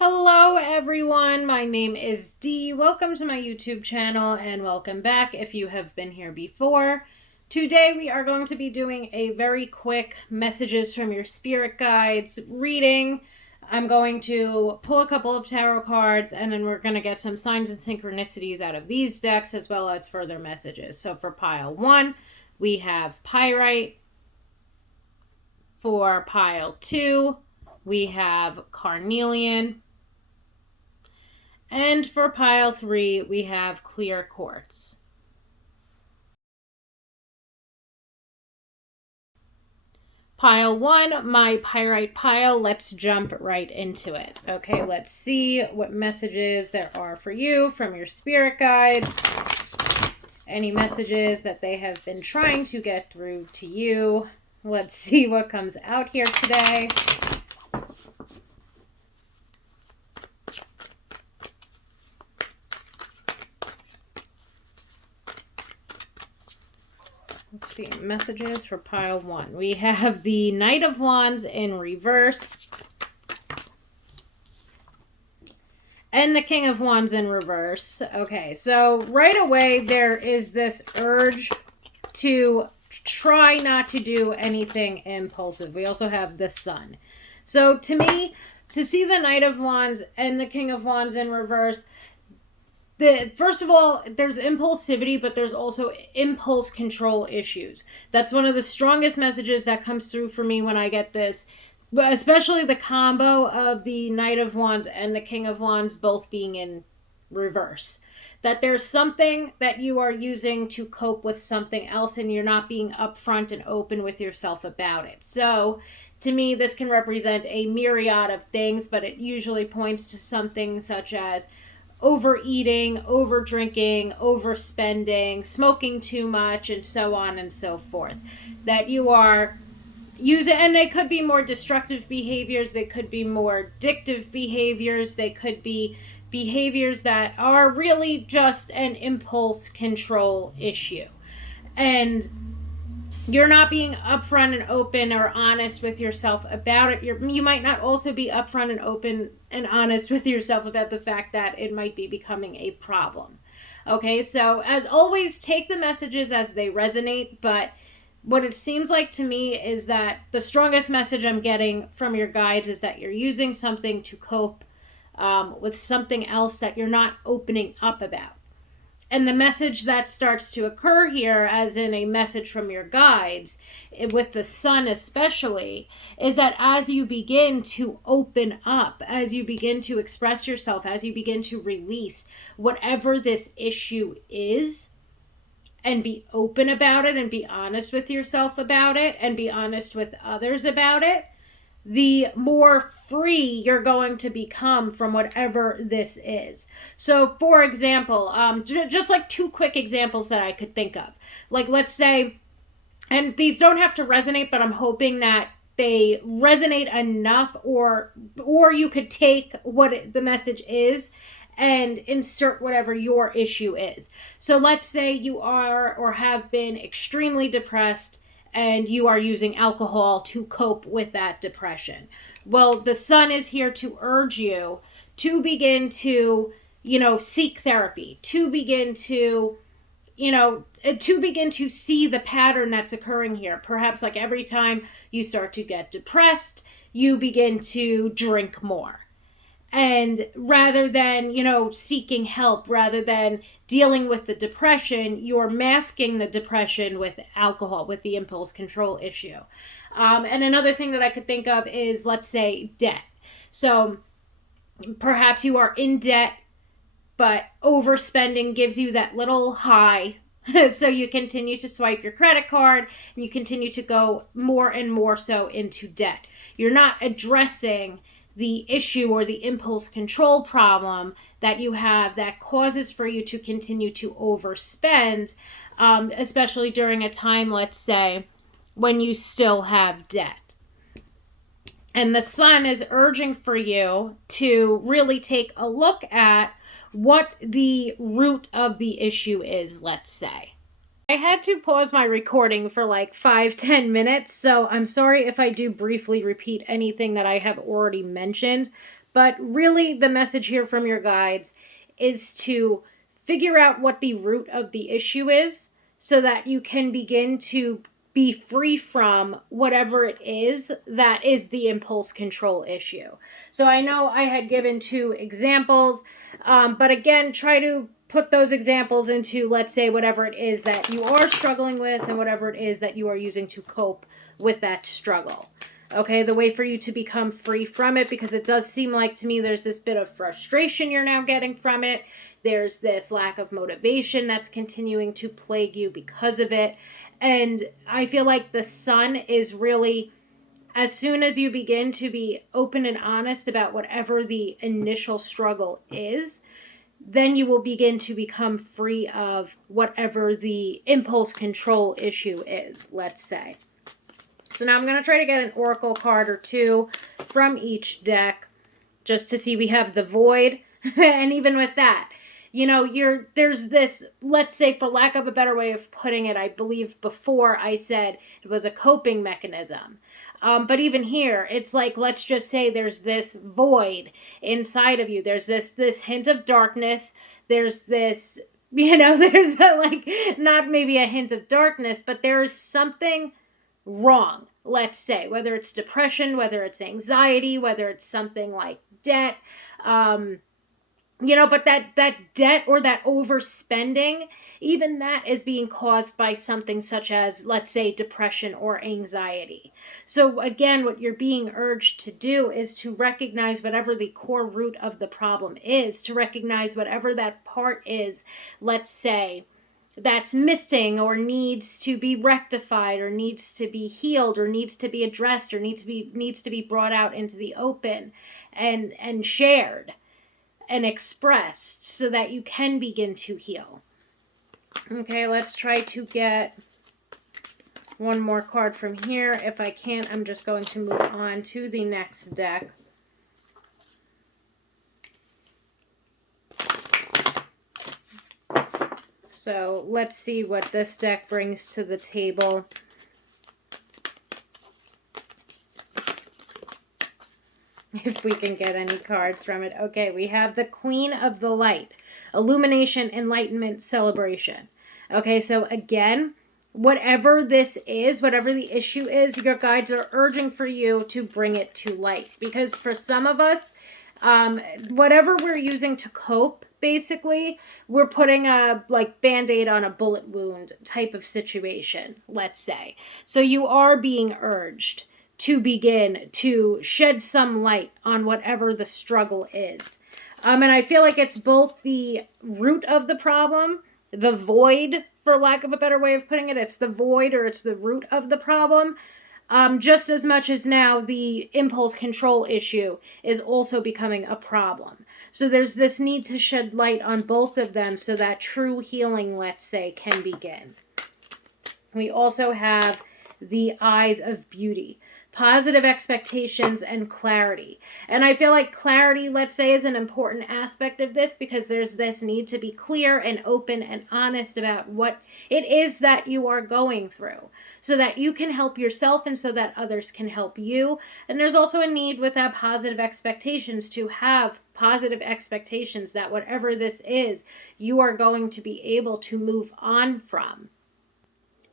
Hello everyone, my name is Dee. Welcome to my YouTube channel and welcome back if you have been here before. Today we are going to be doing a very quick messages from your spirit guides reading. I'm going to pull a couple of tarot cards and then we're going to get some signs and synchronicities out of these decks as well as further messages. So for pile 1, we have Pyrite. For pile 2, we have Carnelian. And for pile 3, we have clear quartz. Pile 1, my pyrite pile, let's jump right into it. Okay, let's see what messages there are for you from your spirit guides. Any messages that they have been trying to get through to you. Let's see what comes out here today. Let's see, messages for pile 1. We have the Knight of Wands in reverse. And the King of Wands in reverse. Okay, so right away there is this urge to try not to do anything impulsive. We also have the Sun. So to me, to see the Knight of Wands and the King of Wands in reverse, first of all, there's impulsivity, but there's also impulse control issues. That's one of the strongest messages that comes through for me when I get this, especially the combo of the Knight of Wands and the King of Wands both being in reverse. That there's something that you are using to cope with something else and you're not being upfront and open with yourself about it. So to me, this can represent a myriad of things, but it usually points to something such as overeating, over drinking, overspending, smoking too much, and so on and so forth. That you are using, and they could be more destructive behaviors, they could be more addictive behaviors, they could be behaviors that are really just an impulse control issue. And you're not being upfront and open or honest with yourself about it. You might not also be upfront and open and honest with yourself about the fact that it might be becoming a problem. Okay, so as always, take the messages as they resonate, but what it seems like to me is that the strongest message I'm getting from your guides is that you're using something to cope with something else that you're not opening up about. And the message that starts to occur here, as in a message from your guides, with the Sun especially, is that as you begin to open up, as you begin to express yourself, as you begin to release whatever this issue is, and be open about it, and be honest with yourself about it, and be honest with others about it, the more free you're going to become from whatever this is. So for example, just like 2 quick examples that I could think of. Like, let's say, and these don't have to resonate, but I'm hoping that they resonate enough, or you could take what the message is and insert whatever your issue is. So let's say you are or have been extremely depressed and you are using alcohol to cope with that depression. Well, the Sun is here to urge you to begin to, seek therapy, to begin to, see the pattern that's occurring here. Perhaps like every time you start to get depressed, you begin to drink more. And rather than, seeking help, rather than dealing with the depression, you're masking the depression with alcohol, with the impulse control issue. And another thing that I could think of is, let's say, debt. So perhaps you are in debt, but overspending gives you that little high. So you continue to swipe your credit card and you continue to go more and more so into debt. You're not addressing the issue or the impulse control problem that you have that causes for you to continue to overspend, especially during a time, let's say, when you still have debt. And the Sun is urging for you to really take a look at what the root of the issue is, let's say. I had to pause my recording for like 5-10 minutes, so I'm sorry if I do briefly repeat anything that I have already mentioned, But really, the message here from your guides is to figure out what the root of the issue is so that you can begin to be free from whatever it is that is the impulse control issue. So I know I had given 2 examples, but again, try to put those examples into, let's say, whatever it is that you are struggling with and whatever it is that you are using to cope with that struggle. Okay, the way for you to become free from it, because it does seem like to me there's this bit of frustration you're now getting from it. There's this lack of motivation that's continuing to plague you because of it. And I feel like the sun is really, as soon as you begin to be open and honest about whatever the initial struggle is, then you will begin to become free of whatever the impulse control issue is, let's say. So now I'm going to try to get an oracle card or 2 from each deck just to see. We have the void. And even with that, you know, there's this, let's say, for lack of a better way of putting it, I believe before I said it was a coping mechanism. But even here, it's like, let's just say there's this void inside of you. There's this hint of darkness. There's this, you know, there's like not maybe a hint of darkness, but there's something wrong, let's say, whether it's depression, whether it's anxiety, whether it's something like debt, you know, but that debt or that overspending, even that is being caused by something such as, let's say, depression or anxiety. So again, what you're being urged to do is to recognize whatever the core root of the problem is, to recognize whatever that part is, let's say, that's missing or needs to be rectified or needs to be healed or needs to be addressed or needs to be brought out into the open and shared and expressed so that you can begin to heal. Okay, let's try to get one more card from here. If I can't, I'm just going to move on to the next deck. So let's see what this deck brings to the table. If we can get any cards from it. Okay, we have the Queen of the Light. Illumination, enlightenment, celebration. Okay, so again, whatever this is, whatever the issue is, your guides are urging for you to bring it to light. Because for some of us, whatever we're using to cope, basically, we're putting a like band-aid on a bullet wound type of situation, let's say. So you are being urged to begin to shed some light on whatever the struggle is. And I feel like it's both the root of the problem, the void, for lack of a better way of putting it. It's the void or it's the root of the problem. Just as much as now the impulse control issue is also becoming a problem. So there's this need to shed light on both of them so that true healing, let's say, can begin. We also have the eyes of beauty. Positive expectations and clarity. And I feel like clarity, let's say, is an important aspect of this because there's this need to be clear and open and honest about what it is that you are going through so that you can help yourself and so that others can help you. And there's also a need with that positive expectations to have positive expectations that whatever this is, you are going to be able to move on from.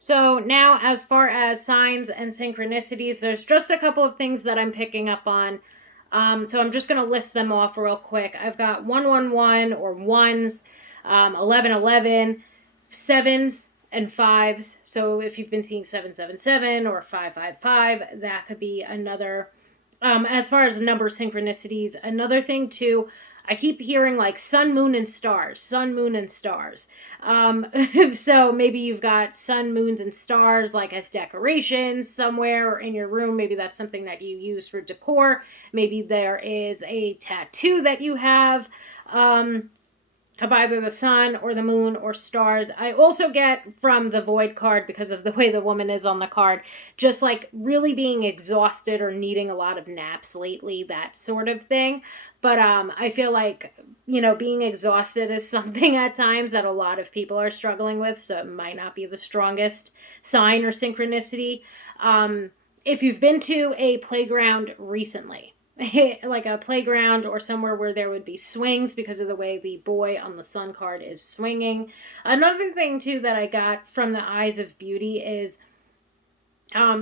So now, as far as signs and synchronicities, there's just a couple of things that I'm picking up on. So I'm just going to list them off real quick. I've got 111 or ones, 1111, sevens, and fives. So if you've been seeing 777 or 555, that could be another. As far as number synchronicities, another thing too, I keep hearing like sun, moon, and stars, sun, moon, and stars. So maybe you've got sun, moons, and stars like as decorations somewhere or in your room. Maybe that's something that you use for decor. Maybe there is a tattoo that you have of either the sun or the moon or stars. I also get from the void card, because of the way the woman is on the card, just like really being exhausted or needing a lot of naps lately, that sort of thing. But I feel like, you know, being exhausted is something at times that a lot of people are struggling with, so it might not be the strongest sign or synchronicity. If you've been to a playground recently, like a playground or somewhere where there would be swings because of the way the boy on the sun card is swinging. Another thing too that I got from the Eyes of Beauty is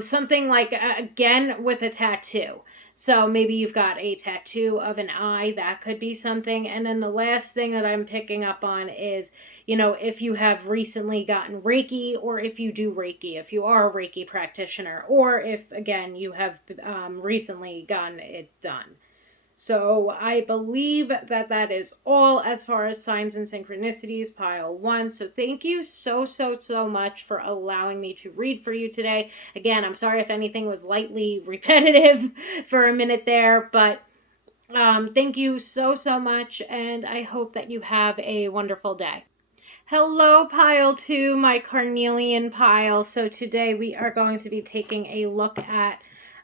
something like, again, with a tattoo. So maybe you've got a tattoo of an eye, that could be something. And then the last thing that I'm picking up on is, if you have recently gotten Reiki, or if you do Reiki, if you are a Reiki practitioner, or if, again, you have recently gotten it done. So I believe that that is all as far as signs and synchronicities, pile one. So thank you so, so, so much for allowing me to read for you today. Again, I'm sorry if anything was lightly repetitive for a minute there, but thank you so, so much. And I hope that you have a wonderful day. Hello, pile two, my carnelian pile. So today we are going to be taking a look at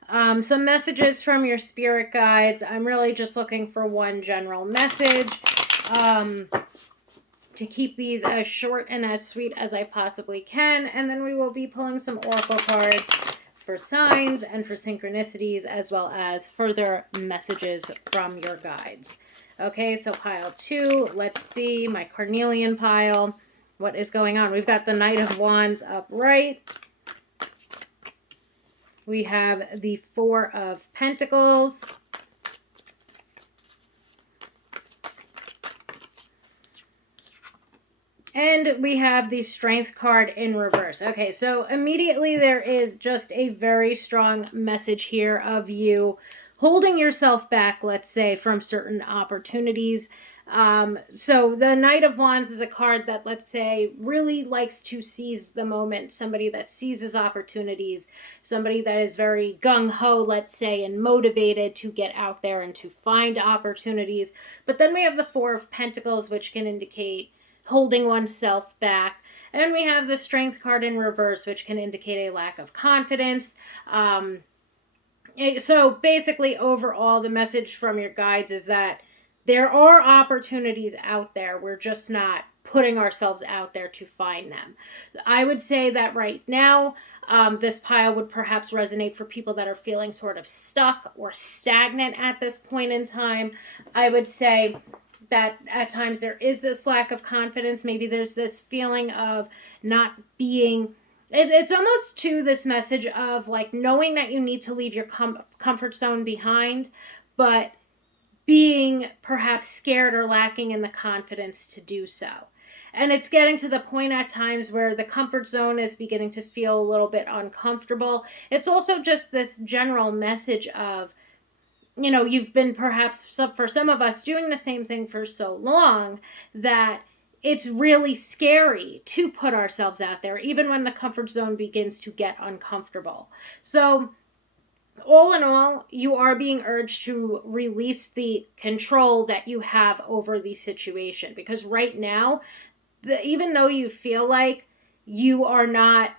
some messages from your spirit guides. I'm really just looking for one general message to keep these as short and as sweet as I possibly can. And then we will be pulling some oracle cards for signs and for synchronicities, as well as further messages from your guides. Okay, so pile two, let's see, my carnelian pile. What is going on? We've got the Knight of Wands upright. We have the Four of Pentacles. And we have the Strength card in reverse. Okay, so immediately there is just a very strong message here of you holding yourself back, let's say, from certain opportunities. So the Knight of Wands is a card that, let's say, really likes to seize the moment. Somebody that seizes opportunities, somebody that is very gung-ho, let's say, and motivated to get out there and to find opportunities. But then we have the Four of Pentacles, which can indicate holding oneself back. And we have the Strength card in reverse, which can indicate a lack of confidence. So basically, overall, the message from your guides is that there are opportunities out there. We're just not putting ourselves out there to find them. I would say that right now, this pile would perhaps resonate for people that are feeling sort of stuck or stagnant at this point in time. I would say that at times there is this lack of confidence. Maybe there's this feeling of not being... It's almost to this message of like knowing that you need to leave your comfort zone behind, but being perhaps scared or lacking in the confidence to do so. And it's getting to the point at times where the comfort zone is beginning to feel a little bit uncomfortable. It's also just this general message of, you've been perhaps, for some of us, doing the same thing for so long that it's really scary to put ourselves out there, even when the comfort zone begins to get uncomfortable. So all in all, you are being urged to release the control that you have over the situation. Because right now, even though you feel like you are not,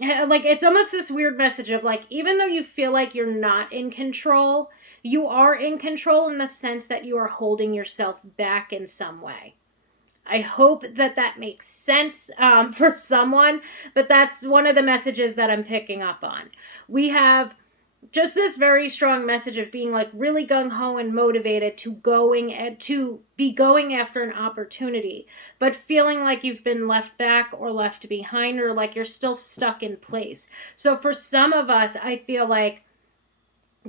like, it's almost this weird message of like, even though you feel like you're not in control, you are in control in the sense that you are holding yourself back in some way. I hope that that makes sense for someone, but that's one of the messages that I'm picking up on. We have just this very strong message of being like really gung-ho and motivated to be going after an opportunity, but feeling like you've been left back or left behind, or like you're still stuck in place. So for some of us, I feel like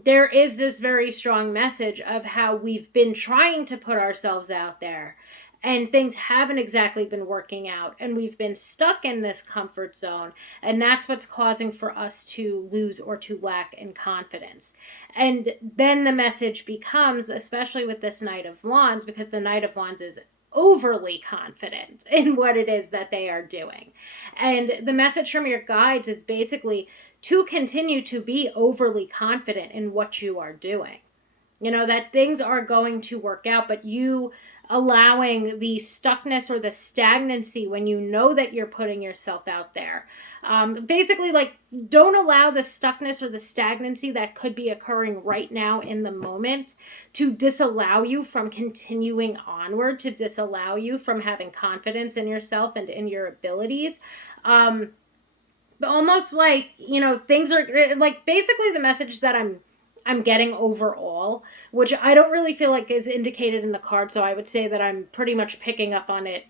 there is this very strong message of how we've been trying to put ourselves out there and things haven't exactly been working out, and we've been stuck in this comfort zone, and that's what's causing for us to lose or to lack in confidence. And then the message becomes, especially with this Knight of Wands, because the Knight of Wands is overly confident in what it is that they are doing. And the message from your guides is basically to continue to be overly confident in what you are doing. That things are going to work out, but you allowing the stuckness or the stagnancy when you know that you're putting yourself out there. Basically, like, don't allow the stuckness or the stagnancy that could be occurring right now in the moment to disallow you from continuing onward, to disallow you from having confidence in yourself and in your abilities. But almost like, things are like, basically the message that I'm I'm getting overall, which I don't really feel like is indicated in the card, so I would say that I'm pretty much picking up on it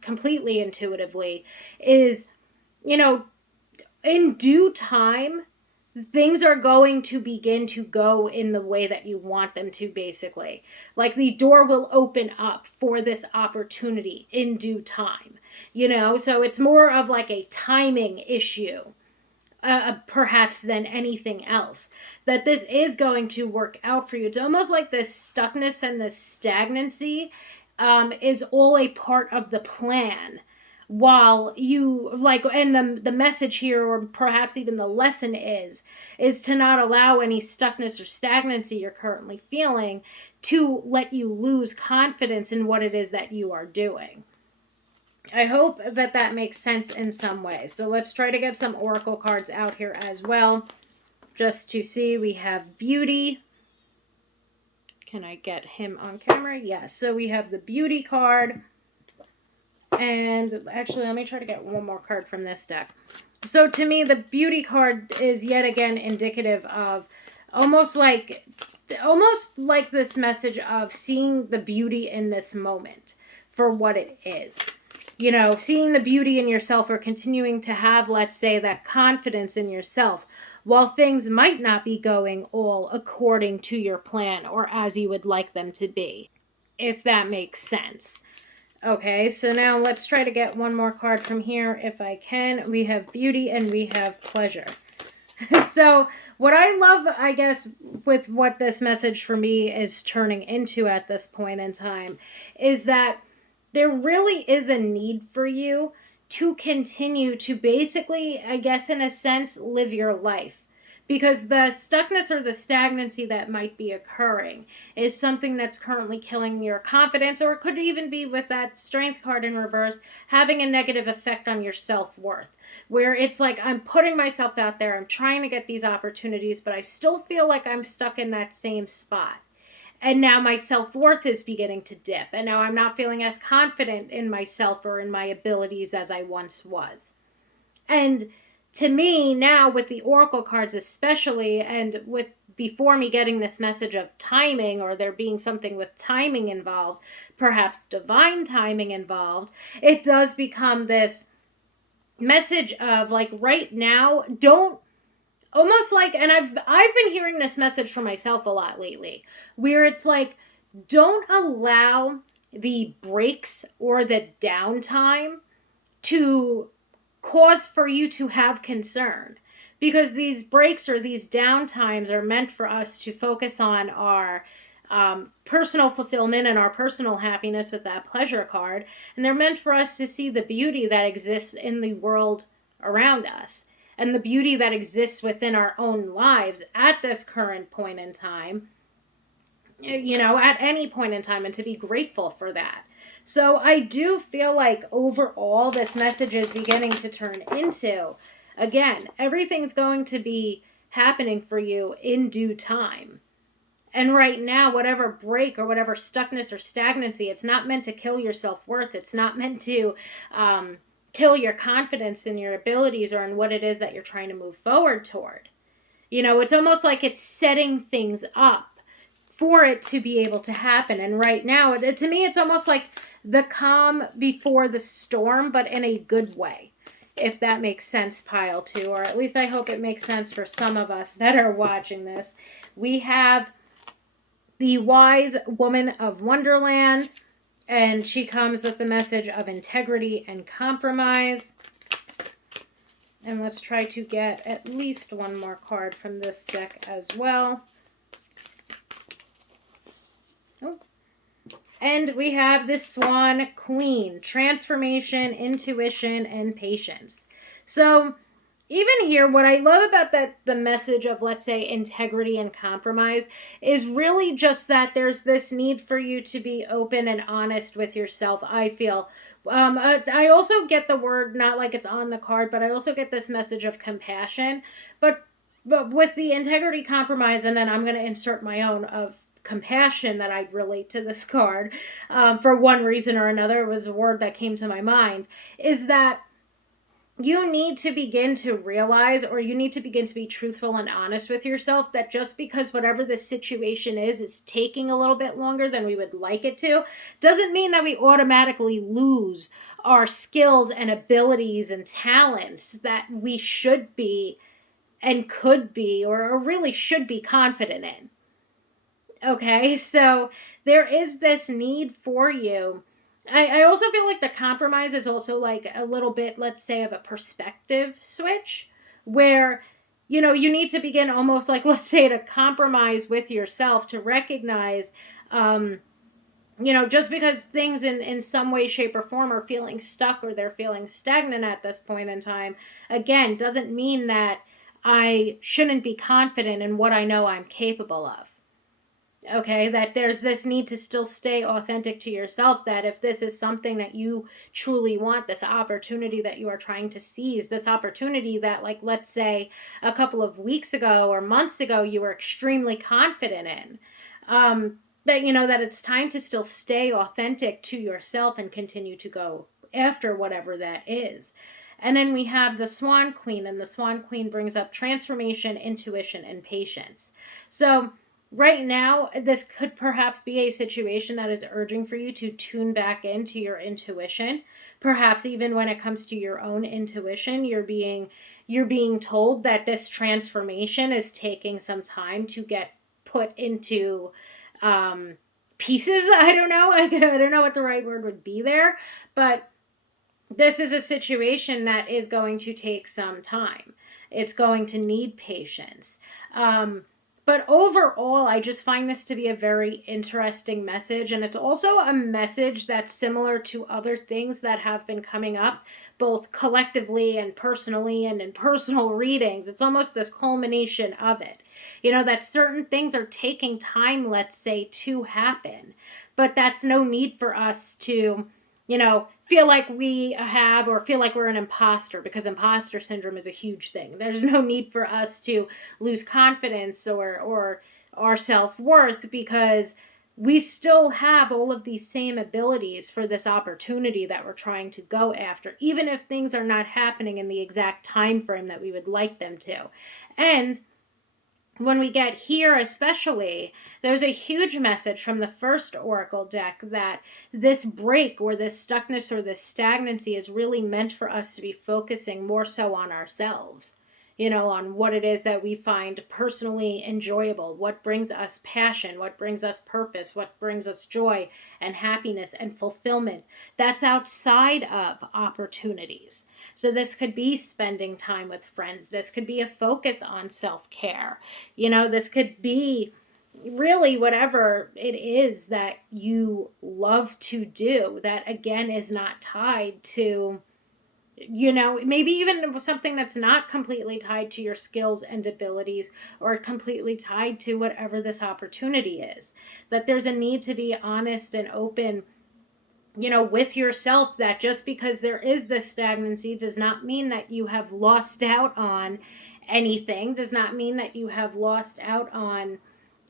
completely intuitively, is, you know, in due time, things are going to begin to go in the way that you want them to, basically. Like the door will open up for this opportunity in due time, so it's more of like a timing issue, perhaps, than anything else, that this is going to work out for you. It's almost like this stuckness and this stagnancy is all a part of the plan, while you like, and the message here, or perhaps even the lesson, is to not allow any stuckness or stagnancy you're currently feeling to let you lose confidence in what it is that you are doing. I hope that that makes sense in some way. So let's try to get some oracle cards out here as well, just to see. We have beauty. Can I get him on camera? Yes. So we have the beauty card. And actually, let me try to get one more card from this deck. So to me, the beauty card is yet again indicative of almost like this message of seeing the beauty in this moment for what it is. Seeing the beauty in yourself, or continuing to have, let's say, that confidence in yourself, while things might not be going all according to your plan or as you would like them to be, if that makes sense. Okay, so now let's try to get one more card from here if I can. We have beauty and we have pleasure. So what I love, I guess, with what this message for me is turning into at this point in time, is that there really is a need for you to continue to basically, I guess, in a sense, live your life. Because the stuckness or the stagnancy that might be occurring is something that's currently killing your confidence, or it could even be, with that strength card in reverse, having a negative effect on your self-worth. Where it's like, I'm putting myself out there, I'm trying to get these opportunities, but I still feel like I'm stuck in that same spot. And now my self-worth is beginning to dip. And now I'm not feeling as confident in myself or in my abilities as I once was. And to me, now with the oracle cards especially, and with before me getting this message of timing, or there being something with timing involved, perhaps divine timing involved, it does become this message of like, right now, don't, almost like, and I've been hearing this message for myself a lot lately, where it's like, don't allow the breaks or the downtime to cause for you to have concern, because these breaks or these downtimes are meant for us to focus on our personal fulfillment and our personal happiness with that pleasure card, and they're meant for us to see the beauty that exists in the world around us, and the beauty that exists within our own lives at this current point in time, at any point in time, and to be grateful for that. So I do feel like overall this message is beginning to turn into, again, everything's going to be happening for you in due time. And right now, whatever break or whatever stuckness or stagnancy, it's not meant to kill your self-worth. It's not meant to kill your confidence in your abilities or in what it is that you're trying to move forward toward. It's almost like it's setting things up for it to be able to happen. And right now, to me, it's almost like the calm before the storm, but in a good way, if that makes sense, pile two, or at least I hope it makes sense for some of us that are watching this. We have the wise woman of Wonderland, and she comes with the message of integrity and compromise. And let's try to get at least one more card from this deck as well. Oh. And we have the Swan Queen, transformation, intuition, and patience. So even here, what I love about the message of, let's say, integrity and compromise is really just that there's this need for you to be open and honest with yourself, I feel. I also get the word, not like it's on the card, but I also get this message of compassion. But with the integrity, compromise, and then I'm going to insert my own of compassion that I relate to this card for one reason or another, it was a word that came to my mind, is that you need to begin to realize, or you need to begin to be truthful and honest with yourself, that just because whatever the situation is taking a little bit longer than we would like it to, doesn't mean that we automatically lose our skills and abilities and talents that we should be and could be, or really should be confident in. Okay, so there is this need for you. I also feel like the compromise is also like a little bit, let's say, of a perspective switch where, you need to begin almost like, let's say, to compromise with yourself to recognize, just because things in some way, shape, or form are feeling stuck or they're feeling stagnant at this point in time, again, doesn't mean that I shouldn't be confident in what I know I'm capable of. Okay, that there's this need to still stay authentic to yourself, that if this is something that you truly want, this opportunity that you are trying to seize, this opportunity that, like, let's say a couple of weeks ago or months ago you were extremely confident in, that that it's time to still stay authentic to yourself and continue to go after whatever that is. And then we have the Swan Queen, and the Swan Queen brings up transformation, intuition, and patience. So right now, this could perhaps be a situation that is urging for you to tune back into your intuition. Perhaps even when it comes to your own intuition, you're being told that this transformation is taking some time to get put into pieces. I don't know. I don't know what the right word would be there, but this is a situation that is going to take some time. It's going to need patience. But overall, I just find this to be a very interesting message. And it's also a message that's similar to other things that have been coming up, both collectively and personally and in personal readings. It's almost this culmination of it. That certain things are taking time, let's say, to happen. But that's no need for us to feel like we have, or feel like we're an imposter, because imposter syndrome is a huge thing. There's no need for us to lose confidence or our self-worth, because we still have all of these same abilities for this opportunity that we're trying to go after, even if things are not happening in the exact time frame that we would like them to. And when we get here especially, there's a huge message from the first oracle deck that this break or this stuckness or this stagnancy is really meant for us to be focusing more so on ourselves, on what it is that we find personally enjoyable, what brings us passion, what brings us purpose, what brings us joy and happiness and fulfillment. That's outside of opportunities. So this could be spending time with friends. This could be a focus on self-care. This could be really whatever it is that you love to do that, again, is not tied to, maybe even something that's not completely tied to your skills and abilities, or completely tied to whatever this opportunity is. That there's a need to be honest and open, with yourself, that just because there is this stagnancy does not mean that you have lost out on anything, does not mean that you have lost out on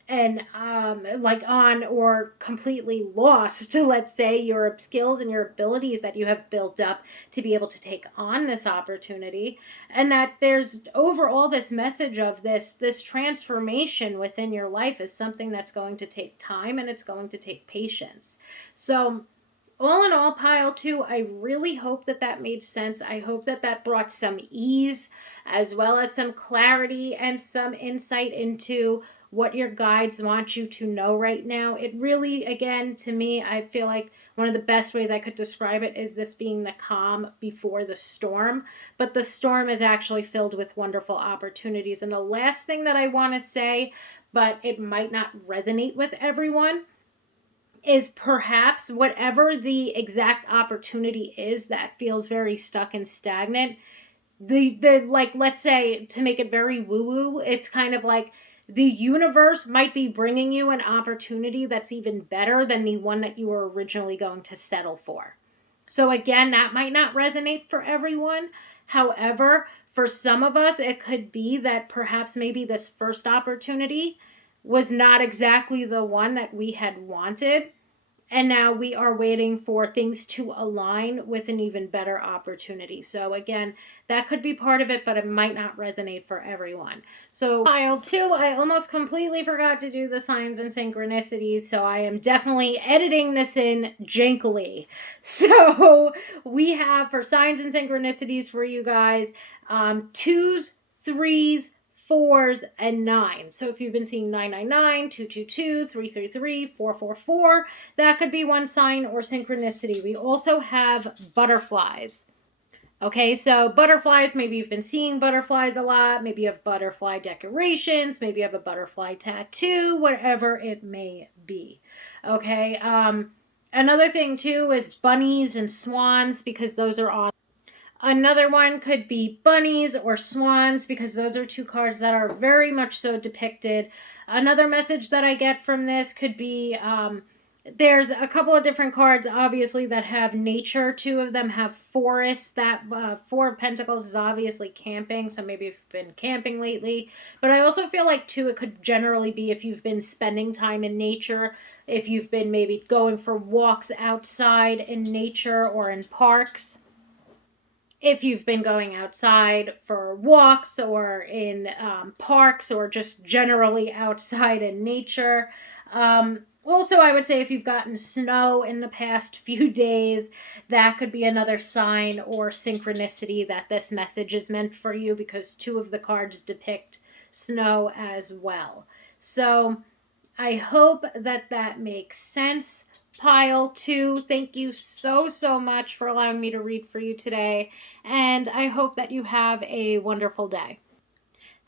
and or completely lost, let's say, your skills and your abilities that you have built up to be able to take on this opportunity. And that there's overall this message of this transformation within your life is something that's going to take time, and it's going to take patience. So all in all, pile two, I really hope that made sense. I hope that brought some ease, as well as some clarity and some insight into what your guides want you to know right now. It really, again, to me, I feel like one of the best ways I could describe it is this being the calm before the storm. But the storm is actually filled with wonderful opportunities. And the last thing that I want to say, but it might not resonate with everyone, is perhaps whatever the exact opportunity is that feels very stuck and stagnant, the like, let's say, to make it very woo-woo, it's kind of like the universe might be bringing you an opportunity that's even better than the one that you were originally going to settle for. So again, that might not resonate for everyone. However, for some of us, it could be that perhaps maybe this first opportunity was not exactly the one that we had wanted. And now we are waiting for things to align with an even better opportunity. So again, that could be part of it, but it might not resonate for everyone. So pile 2, I almost completely forgot to do the signs and synchronicities, so I am definitely editing this in jankily. So we have for signs and synchronicities for you guys, 2s, 3s, 4s, and 9s. So if you've been seeing 999, 222, 333, 444, that could be one sign or synchronicity. We also have butterflies. Okay, so butterflies, maybe you've been seeing butterflies a lot. Maybe you have butterfly decorations. Maybe you have a butterfly tattoo, whatever it may be. Okay, another thing too is bunnies and swans, because those are on. Another one could be bunnies or swans, because those are two cards that are very much so depicted. Another message that I get from this could be there's a couple of different cards, obviously, that have nature. Two of them have forest. That Four of Pentacles is obviously camping, so maybe you've been camping lately. But I also feel like, too, it could generally be if you've been spending time in nature, if you've been maybe going for walks outside in nature or in parks. If you've been going outside for walks or in parks or just generally outside in nature. Also, I would say if you've gotten snow in the past few days, that could be another sign or synchronicity that this message is meant for you, because two of the cards depict snow as well. So I hope that that makes sense. Pile 2, thank you so, so much for allowing me to read for you today, and I hope that you have a wonderful day.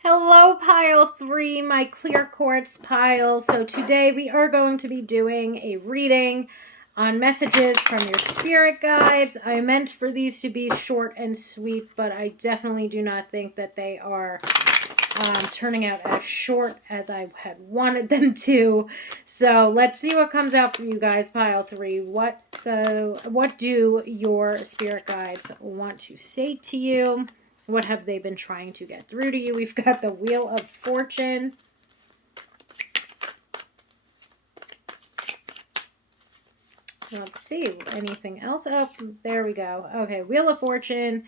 Hello, Pile 3, my clear quartz pile. So today we are going to be doing a reading on messages from your spirit guides. I meant for these to be short and sweet, but I definitely do not think that they are turning out as short as I had wanted them to. So let's see what comes out for you guys, Pile 3. What do your spirit guides want to say to you? What have they been trying to get through to you? We've got the Wheel of Fortune. Let's see, anything else? Oh, there we go. Okay, Wheel of Fortune,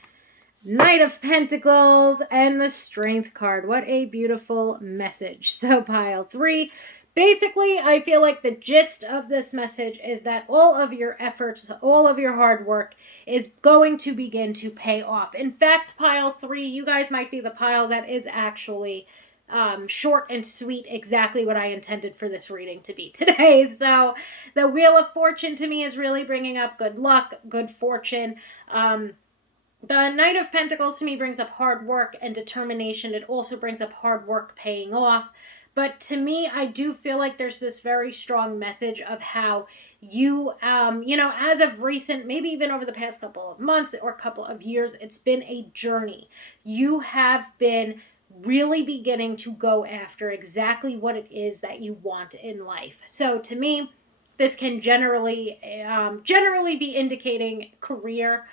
Knight of Pentacles, and the Strength card. What a beautiful message. So Pile 3, basically, I feel like the gist of this message is that all of your efforts, all of your hard work is going to begin to pay off. In fact, Pile 3, you guys might be the pile that is actually short and sweet, exactly what I intended for this reading to be today. So the Wheel of Fortune to me is really bringing up good luck, good fortune. The Knight of Pentacles to me brings up hard work and determination. It also brings up hard work paying off. But to me, I do feel like there's this very strong message of how you, as of recent, maybe even over the past couple of months or couple of years, it's been a journey. You have been really beginning to go after exactly what it is that you want in life. So to me, this can generally be indicating career.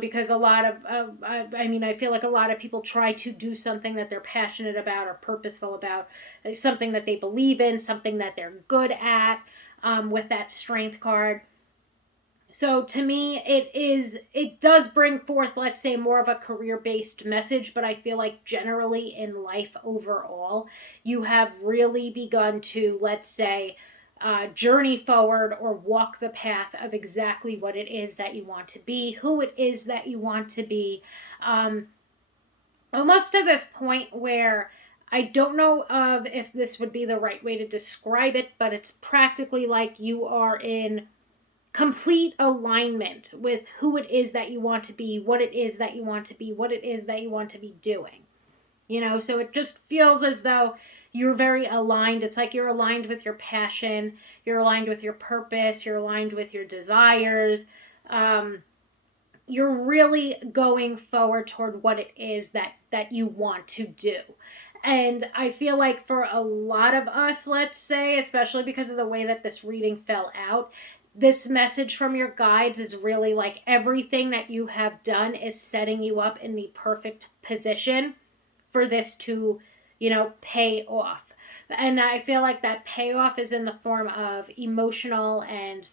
Because a lot of, I feel like a lot of people try to do something that they're passionate about or purposeful about, something that they believe in, something that they're good at, with that Strength card. So to me, it does bring forth, let's say, more of a career-based message, but I feel like generally in life overall, you have really begun to, let's say, journey forward or walk the path of exactly what it is that you want to be, who it is that you want to be. Almost to this point where I don't know of if this would be the right way to describe it, but it's practically like you are in complete alignment with who it is that you want to be, what it is that you want to be, what it is that you want to be doing. So it just feels as though you're very aligned. It's like you're aligned with your passion, you're aligned with your purpose, you're aligned with your desires. You're really going forward toward what it is that you want to do. And I feel like for a lot of us, let's say, especially because of the way that this reading fell out, this message from your guides is really like everything that you have done is setting you up in the perfect position for this to, pay off. And I feel like that payoff is in the form of emotional and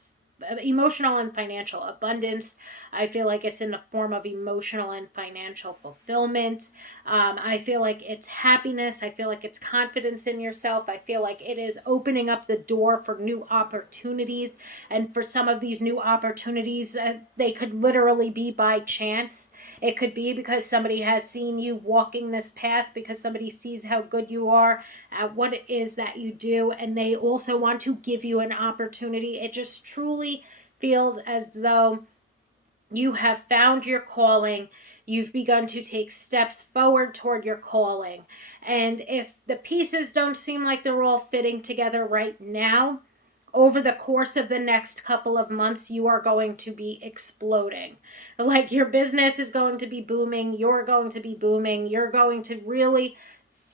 emotional and financial abundance. I feel like it's in the form of emotional and financial fulfillment. I feel like it's happiness. I feel like it's confidence in yourself. I feel like it is opening up the door for new opportunities. And for some of these new opportunities, they could literally be by chance. It could be because somebody has seen you walking this path, because somebody sees how good you are at what it is that you do, and they also want to give you an opportunity. It just truly feels as though you have found your calling. You've begun to take steps forward toward your calling. And if the pieces don't seem like they're all fitting together right now, over the course of the next couple of months, you are going to be exploding. Like, your business is going to be booming. You're going to be booming. You're going to really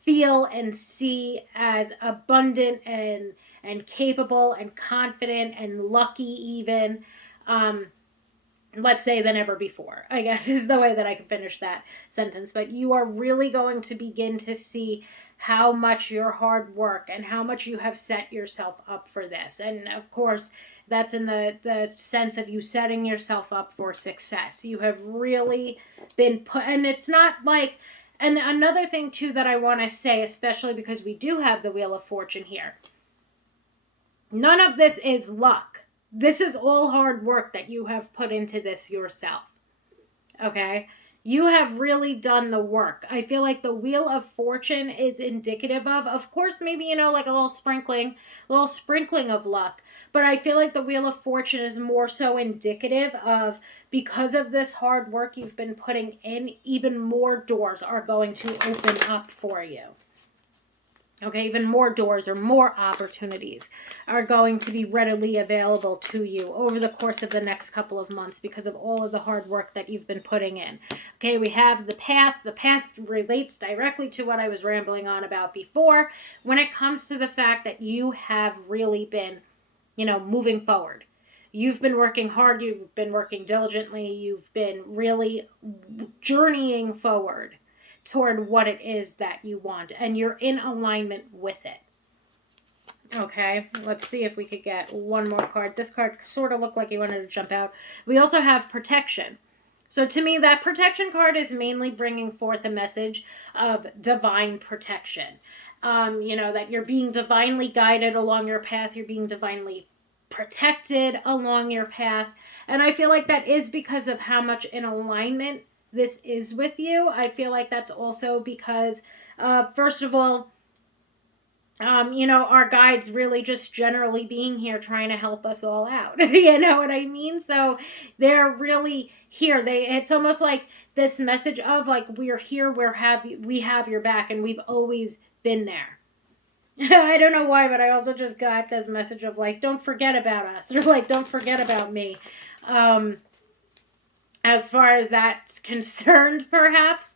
feel and see as abundant and capable and confident and lucky even. Let's say than ever before, I guess, is the way that I can finish that sentence. But you are really going to begin to see how much your hard work and how much you have set yourself up for this. And of course, that's in the sense of you setting yourself up for success. You have really been put, and it's not like, and another thing too that I want to say, especially because we do have the Wheel of Fortune here, none of this is luck. This is all hard work that you have put into this yourself. Okay? You have really done the work. I feel like the Wheel of Fortune is indicative of course, maybe, like a little sprinkling of luck. But I feel like the Wheel of Fortune is more so indicative of, because of this hard work you've been putting in, even more doors are going to open up for you. Okay, even more doors or more opportunities are going to be readily available to you over the course of the next couple of months because of all of the hard work that you've been putting in. Okay, we have the path. The path relates directly to what I was rambling on about before when it comes to the fact that you have really been, moving forward. You've been working hard. You've been working diligently. You've been really journeying forward toward what it is that you want, and you're in alignment with it. Okay, let's see if we could get one more card. This card sort of looked like he wanted to jump out. We also have protection. So to me, that protection card is mainly bringing forth a message of divine protection. That you're being divinely guided along your path. You're being divinely protected along your path. And I feel like that is because of how much in alignment this is with you. I feel like that's also because, first of all, our guides really just generally being here trying to help us all out. You know what I mean? So they're really here. It's almost like this message of like, we're here, we have your back, and we've always been there. I don't know why, but I also just got this message of like, don't forget about us, or like, don't forget about me. As far as that's concerned, perhaps,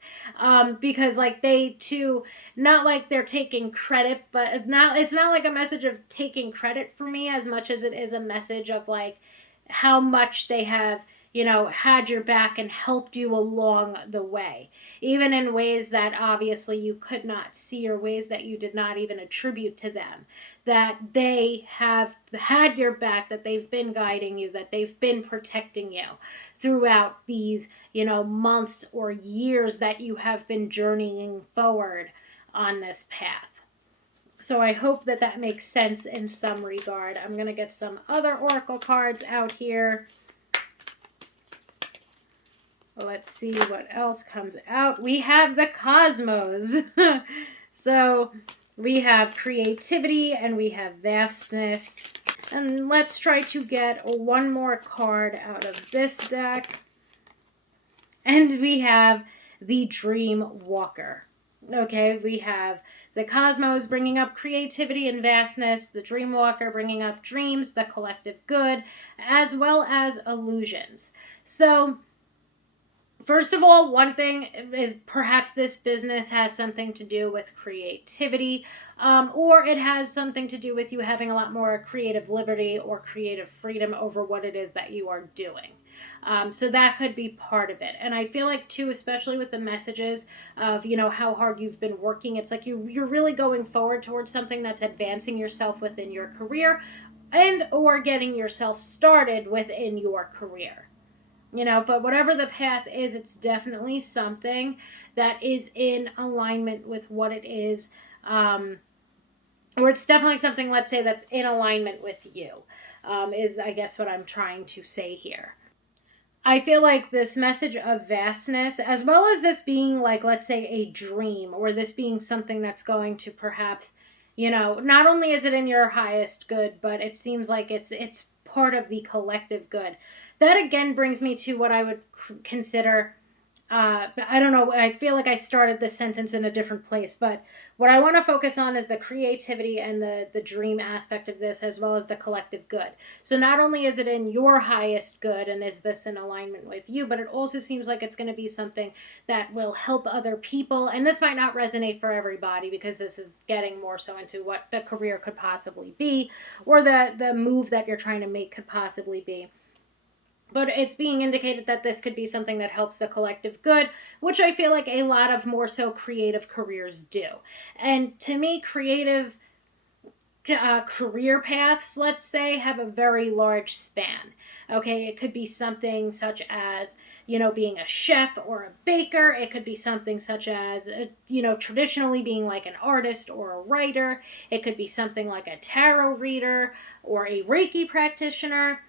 because like they too, not like they're taking credit, but it's not like a message of taking credit for me as much as it is a message of like how much they have, had your back and helped you along the way, even in ways that obviously you could not see, or ways that you did not even attribute to them, that they have had your back, that they've been guiding you, that they've been protecting you throughout these, months or years that you have been journeying forward on this path. So I hope that makes sense in some regard. I'm going to get some other oracle cards out here. Let's see what else comes out. We have the cosmos. So we have creativity and we have vastness. And let's try to get one more card out of this deck. And we have the Dream Walker. Okay, we have the cosmos bringing up creativity and vastness, the Dream Walker bringing up dreams, the collective good, as well as illusions. So first of all, one thing is perhaps this business has something to do with creativity, or it has something to do with you having a lot more creative liberty or creative freedom over what it is that you are doing. So that could be part of it. And I feel like too, especially with the messages of, how hard you've been working, it's like you're really going forward towards something that's advancing yourself within your career, and or getting yourself started within your career. But whatever the path is, it's definitely something that is in alignment with what it is, or it's definitely something, let's say, that's in alignment with you, is, I guess, what I'm trying to say here. I feel like this message of vastness, as well as this being like, let's say, a dream, or this being something that's going to perhaps, not only is it in your highest good, but it seems like it's part of the collective good. That again brings me to what I would consider, I don't know, I feel like I started this sentence in a different place, but what I want to focus on is the creativity and the dream aspect of this, as well as the collective good. So not only is it in your highest good and is this in alignment with you, but it also seems like it's going to be something that will help other people. And this might not resonate for everybody, because this is getting more so into what the career could possibly be, or the move that you're trying to make could possibly be. But it's being indicated that this could be something that helps the collective good, which I feel like a lot of more so creative careers do. And to me, creative career paths, let's say, have a very large span. Okay, it could be something such as, being a chef or a baker. It could be something such as, traditionally being like an artist or a writer. It could be something like a tarot reader or a Reiki practitioner.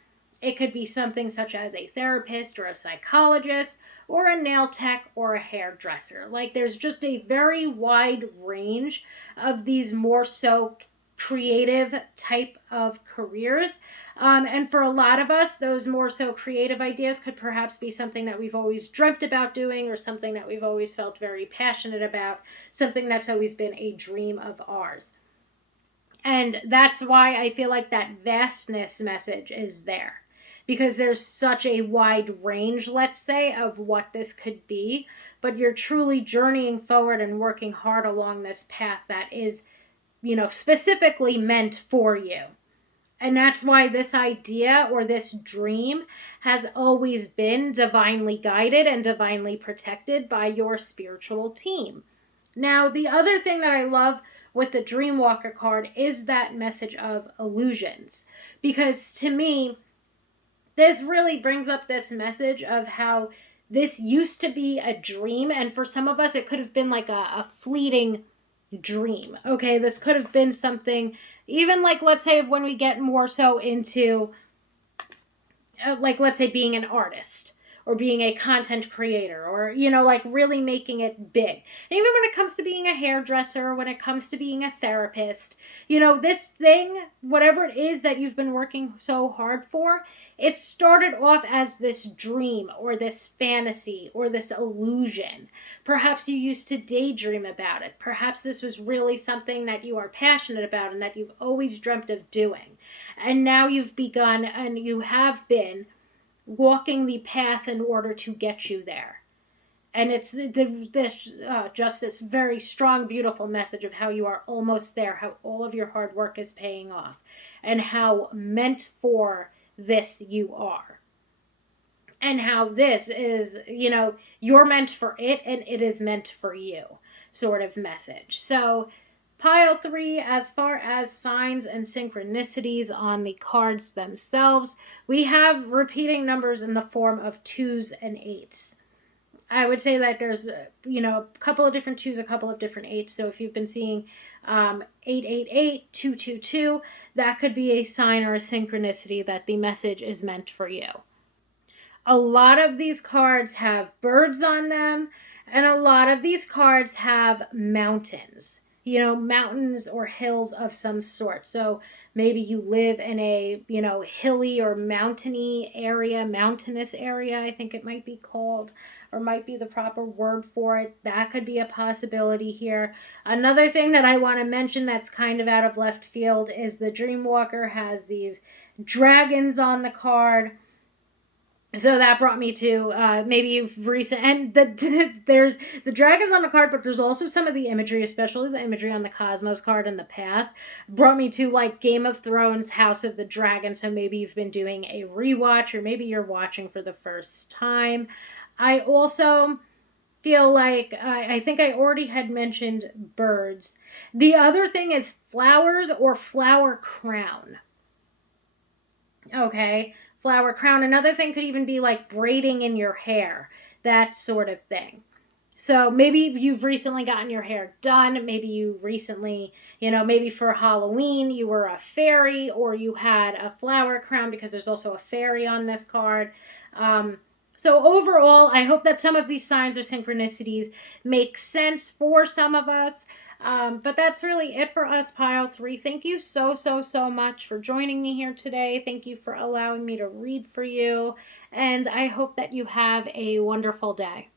It could be something such as a therapist or a psychologist or a nail tech or a hairdresser. Like, there's just a very wide range of these more so creative type of careers. And for a lot of us, those more so creative ideas could perhaps be something that we've always dreamt about doing, or something that we've always felt very passionate about, something that's always been a dream of ours. And that's why I feel like that vastness message is there, because there's such a wide range, let's say, of what this could be. But you're truly journeying forward and working hard along this path that is, specifically meant for you. And that's why this idea or this dream has always been divinely guided and divinely protected by your spiritual team. Now, the other thing that I love with the Dreamwalker card is that message of illusions. Because to me, this really brings up this message of how this used to be a dream. And for some of us, it could have been like a fleeting dream. Okay, this could have been something, even like, let's say, when we get more so into, like, let's say, being an artist or being a content creator, or, like, really making it big. And even when it comes to being a hairdresser, when it comes to being a therapist, this thing, whatever it is that you've been working so hard for, it started off as this dream or this fantasy or this illusion. Perhaps you used to daydream about it. Perhaps this was really something that you are passionate about and that you've always dreamt of doing. And now you've begun, and you have been walking the path in order to get you there. And it's just this very strong, beautiful message of how you are almost there, how all of your hard work is paying off, and how meant for this you are. And how this is, you're meant for it and it is meant for you, sort of message. So pile 3, as far as signs and synchronicities on the cards themselves, we have repeating numbers in the form of 2s and 8s. I would say that there's, a couple of different 2s, a couple of different 8s. So if you've been seeing 888, 222, that could be a sign or a synchronicity that the message is meant for you. A lot of these cards have birds on them, and a lot of these cards have mountains. Mountains or hills of some sort. So maybe you live in a, hilly or mountainous area, I think it might be called, or might be the proper word for it. That could be a possibility here. Another thing that I want to mention that's kind of out of left field is the Dreamwalker has these dragons on the card. So that brought me to maybe you've and there's the dragons on the card, but there's also some of the imagery, especially the imagery on the Cosmos card and the Path, brought me to like Game of Thrones, House of the Dragon. So maybe you've been doing a rewatch, or maybe you're watching for the first time. I also feel like I think I already had mentioned birds. The other thing is flowers or flower crown. Okay, flower crown. Another thing could even be like braiding in your hair, that sort of thing. So maybe you've recently gotten your hair done. Maybe you recently, maybe for Halloween you were a fairy or you had a flower crown, because there's also a fairy on this card. Um, so overall, I hope that some of these signs or synchronicities make sense for some of us. But that's really it for us, Pile 3. Thank you so, so, so much for joining me here today. Thank you for allowing me to read for you. And I hope that you have a wonderful day.